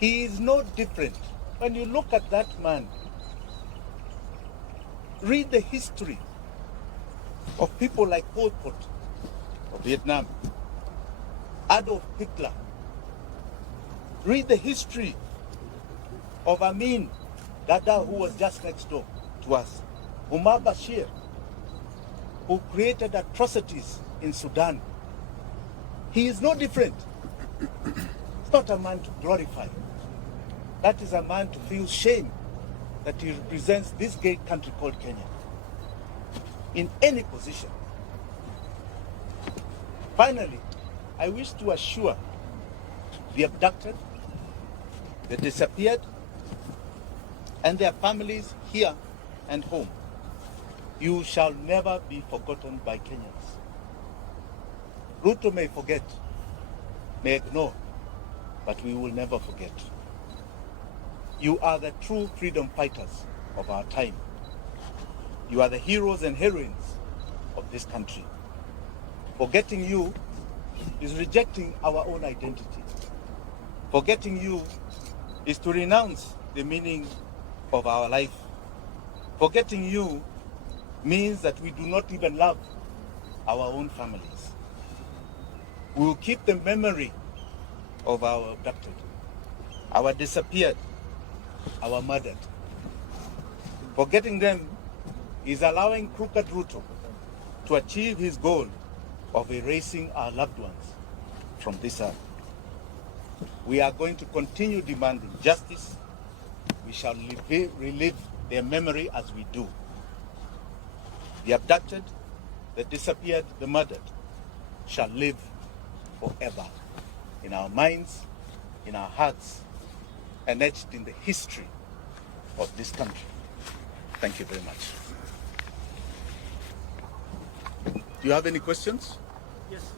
He is no different. When you look at that man, read the history of people like Pol Pot of Vietnam, Adolf Hitler. Read the history of Amin Dada, who was just next door to us, Umar Bashir, who created atrocities in Sudan. He is no different. It's not a man to glorify. That is a man to feel shame that he represents this great country called Kenya in any position. Finally, I wish to assure the abducted, the disappeared, and their families here and home, you shall never be forgotten by Kenyans. Ruto may forget, may ignore, but we will never forget. You are the true freedom fighters of our time. You are the heroes and heroines of this country. Forgetting you is rejecting our own identity. Forgetting you is to renounce the meaning of our life. Forgetting you means that we do not even love our own families. We will keep the memory of our abducted, our disappeared, our murdered. Forgetting them is allowing crooked Ruto to achieve his goal of erasing our loved ones from this earth. We are going to continue demanding justice. We shall relive their memory as we do. The abducted, the disappeared, the murdered shall live forever in our minds, in our hearts, and etched in the history of this country. Thank you very much. Do you have any questions? Yes.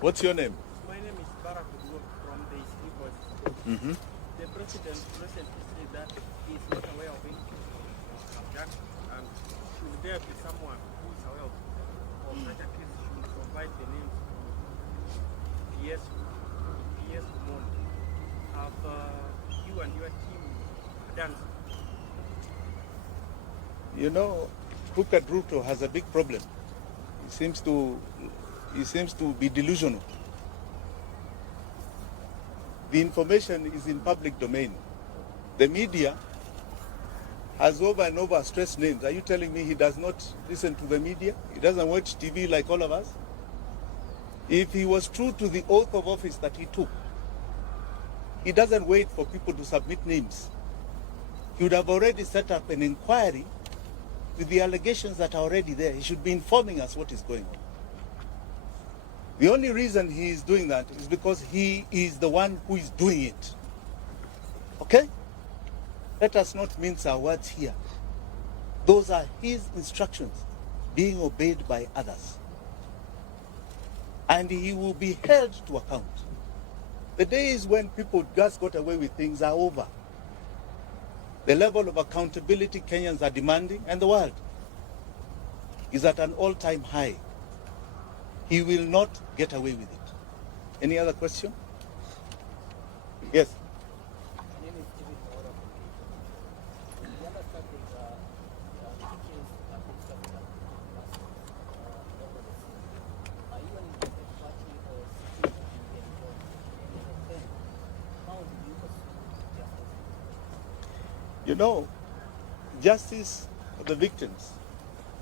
What's your name? My name is Barack from the City Voice. The president recently said that he is not aware of anything of that, and should there be someone who is aware of such a case, should provide the names of PS Kumon. Have you and your team done? You know, crooked Ruto has a big problem. He seems to be delusional. The information is in public domain. The media has over and over stressed names. Are you telling me he does not listen to the media? He doesn't watch TV like all of us? If he was true to the oath of office that he took, he doesn't wait for people to submit names. He would have already set up an inquiry with the allegations that are already there. He should be informing us what is going on. The only reason he is doing that is because he is the one who is doing it. Okay? Let us not mince our words here. Those are his instructions being obeyed by others. And he will be held to account. The days when people just got away with things are over. The level of accountability Kenyans are demanding, and the world, is at an all-time high. He will not get away with it. Any other question? Yes. You know, justice for the victims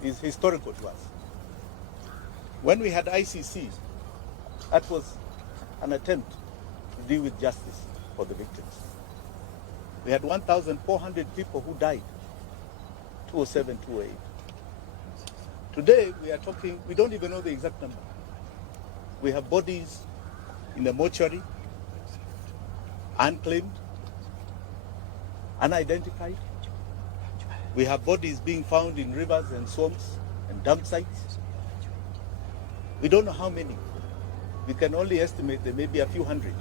is historical to us. When we had ICC, that was an attempt to deal with justice for the victims. We had 1,400 people who died, 2007, 2008. Today, we are talking, we don't even know the exact number. We have bodies in the mortuary, unclaimed, unidentified. We have bodies being found in rivers and swamps and dump sites. We don't know how many. We can only estimate there may be a few hundred.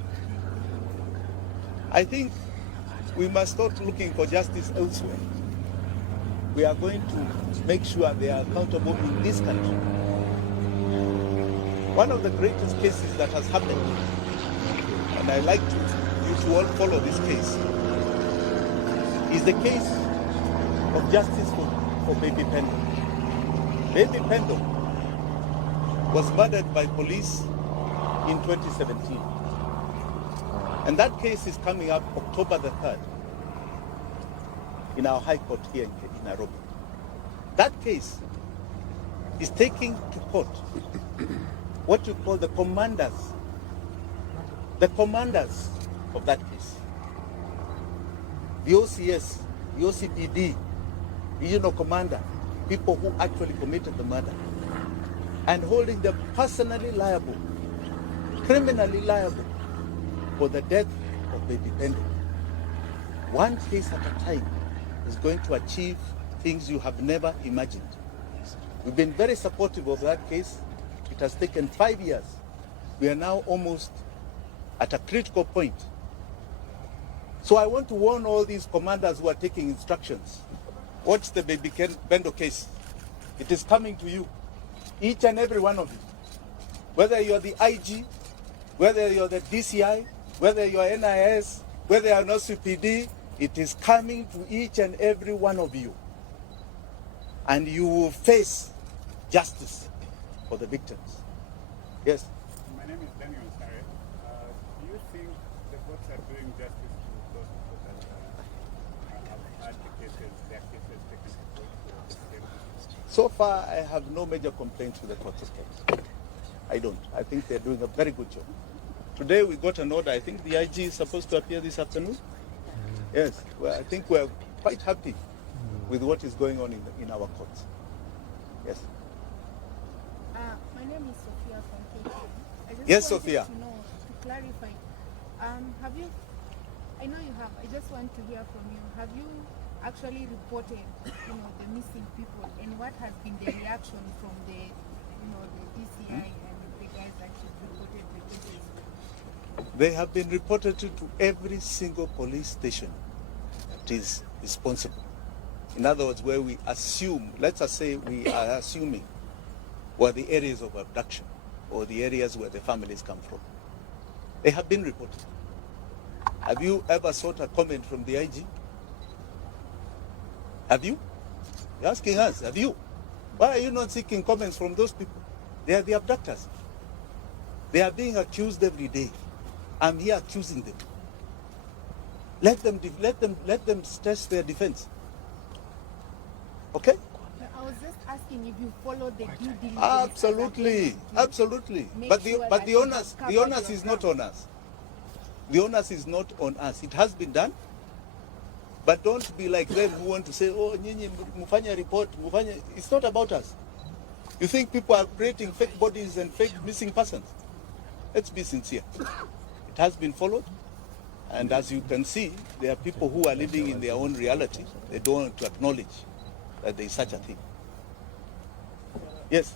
I think we must start looking for justice elsewhere. We are going to make sure they are accountable in this country. One of the greatest cases that has happened, and I like to you to all follow this case is the case of justice for Baby Pendo. Baby Pendo was murdered by police in 2017. And that case is coming up October the 3rd in our High Court here in Nairobi. That case is taking to court what you call the commanders of that case. The OCS, the OCPD, regional commander, people who actually committed the murder, and holding them personally liable, criminally liable for the death of Baby Pendo. One case at a time is going to achieve things you have never imagined. We've been very supportive of that case. It has taken 5 years. We are now almost at a critical point. So I want to warn all these commanders who are taking instructions. Watch the Baby Pendo case. It is coming to you, each and every one of you. Whether you're the IG, whether you're the DCI, whether you're NIS, whether you're an OCPD, it is coming to each and every one of you. And you will face justice for the victims. Yes? My name is Daniel Sare. Do you think the courts are doing justice to those people that have had their cases taken to court? So far, I have no major complaints with the court system. I don't. I think they're doing a very good job. Today we got an order. I think the IG is supposed to appear this afternoon. Yes. Well, I think we're quite happy with what is going on in our courts. Yes. My name is Sophia from KK. I just Yes, wanted Sophia. to know, to clarify, have you, I know you have, I just want to hear from you, have you actually reported, the missing people, and what has been the reaction from the, the DCI and the guys that you reported the cases? They have been reported to every single police station that is responsible. In other words, where we assume, let's just say we are assuming, were the areas of abduction or the areas where the families come from. They have been reported. Have you ever sought a comment from the IG? Have you? You're asking us, have you? Why are you not seeking comments from those people? They are the abductors. They are being accused every day. I'm here accusing them. Let them test their defense. Okay? I was just asking if you follow the due diligence. Absolutely, absolutely. But the onus is not on us. The onus is not on us. It has been done. But don't be like them who want to say, oh, nyinyi mufanya report, mufanya. It's not about us. You think people are creating fake bodies and fake missing persons? Let's be sincere. It has been followed. And as you can see, there are people who are living in their own reality. They don't want to acknowledge that there is such a thing. Yes.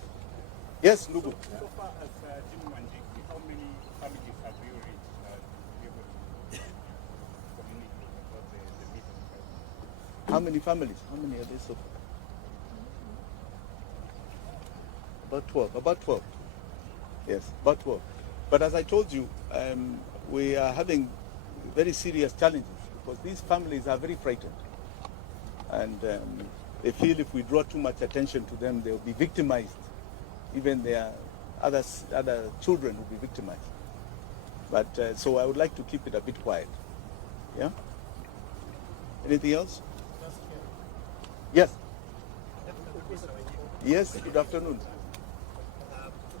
Yes, Lugu. So far as Jimi Wanjigi, how many families have you reached to be able to communicate about the missing? How many families? How many are there so far? About 12. About 12. Yes, about 12. But as I told you, we are having very serious challenges because these families are very frightened. And they feel if we draw too much attention to them, they'll be victimized. Even their other children will be victimized. But so I would like to keep it a bit quiet. Yeah? Anything else? Yes. Yes, good afternoon. Two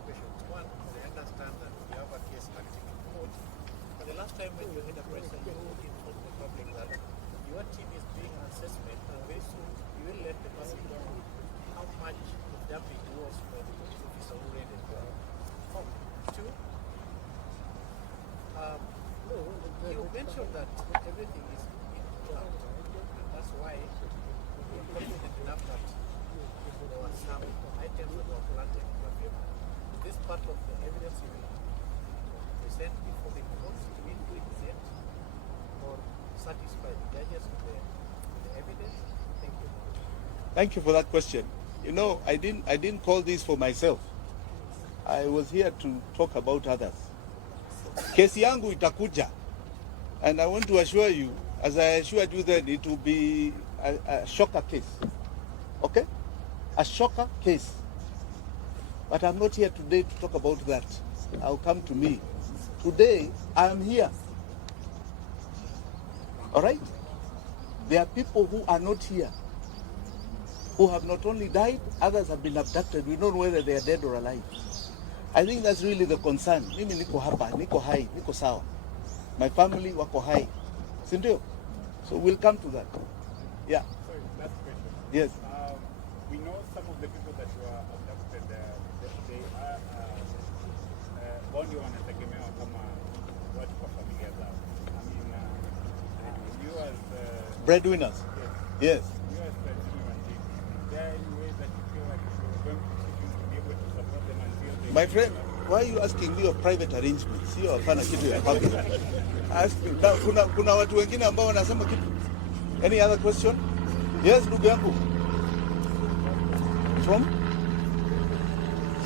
questions. One, I understand that you have a case active in court. But the last time when you had a press and you informed the public that your team is doing an assessment and very soon you will let the person know how much the damage was for the police officer who read it. Two, you mentioned that everything is in cloud, and that's why you're confident enough that there were some items that were planted in your favor. This part of the evidence you will present before the courts to be present or satisfy the judges with the evidence. Thank you. Thank you for that question. You know, I didn't call this for myself. I was here to talk about others. Kesi yangu itakuja. And I want to assure you, as I assured you then, it will be a shocker case. Okay? A shocker case. But I'm not here today to talk about that. I'll come to me. Today, I am here. All right? There are people who are not here, who have not only died, others have been abducted. We don't know whether they are dead or alive. I think that's really the concern. Mimi niko hapa, niko hai, niko sawa. My family wako hai. Sindio? So we'll come to that. Yeah. Sorry, last question. Yes. We know some of the people that were abducted, they are only wanategemewa kama watu kwa familia zao. I mean, you as Breadwinners? Yes. Yes. You as Jimi Wanjigi, is there any way that you feel like you're going to be able to support them until they... My friend, why are you asking me of private arrangements? Sio hapana kitu ya public. Ask me. Kuna watu wengine ambao wanasema kitu. Any other question? Yes, ndugu yangu. From?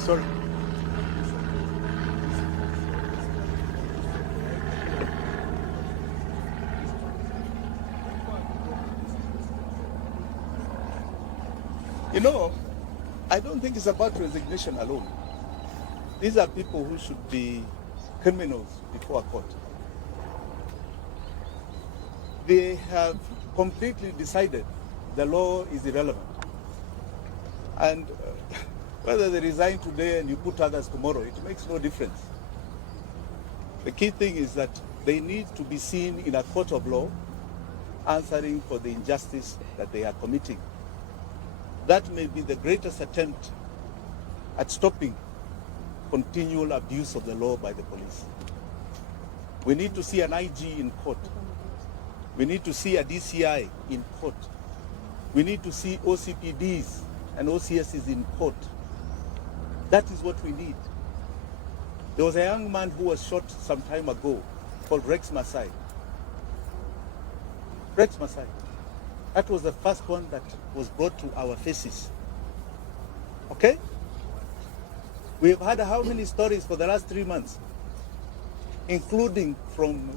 Sorry. You know, I don't think it's about resignation alone. These are people who should be criminals before a court. They have completely decided the law is irrelevant. And whether they resign today and you put others tomorrow, it makes no difference. The key thing is that they need to be seen in a court of law answering for the injustice that they are committing. That may be the greatest attempt at stopping continual abuse of the law by the police. We need to see an IG in court. We need to see a DCI in court. We need to see OCPDs and OCSs in court. That is what we need. There was a young man who was shot some time ago called Rex Masai. Rex Masai. That was the first one that was brought to our faces. Okay? We have had how many stories for the last 3 months? Including from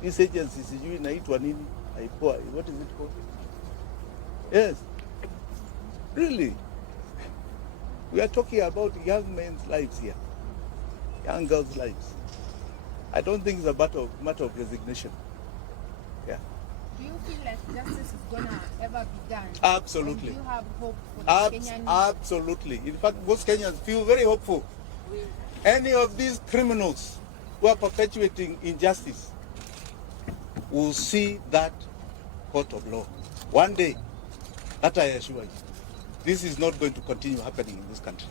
these agencies, inaitwa nini? What is it called? Yes. Really? We are talking about young men's lives here. Young girls' lives. I don't think it's a matter of resignation. Yeah. Do you feel like justice is gonna ever be done? Absolutely. And do you have hope for the Kenyan? Absolutely. In fact, most Kenyans feel very hopeful. Any of these criminals who are perpetuating injustice will see that court of law. One day, that I assure you, this is not going to continue happening in this country.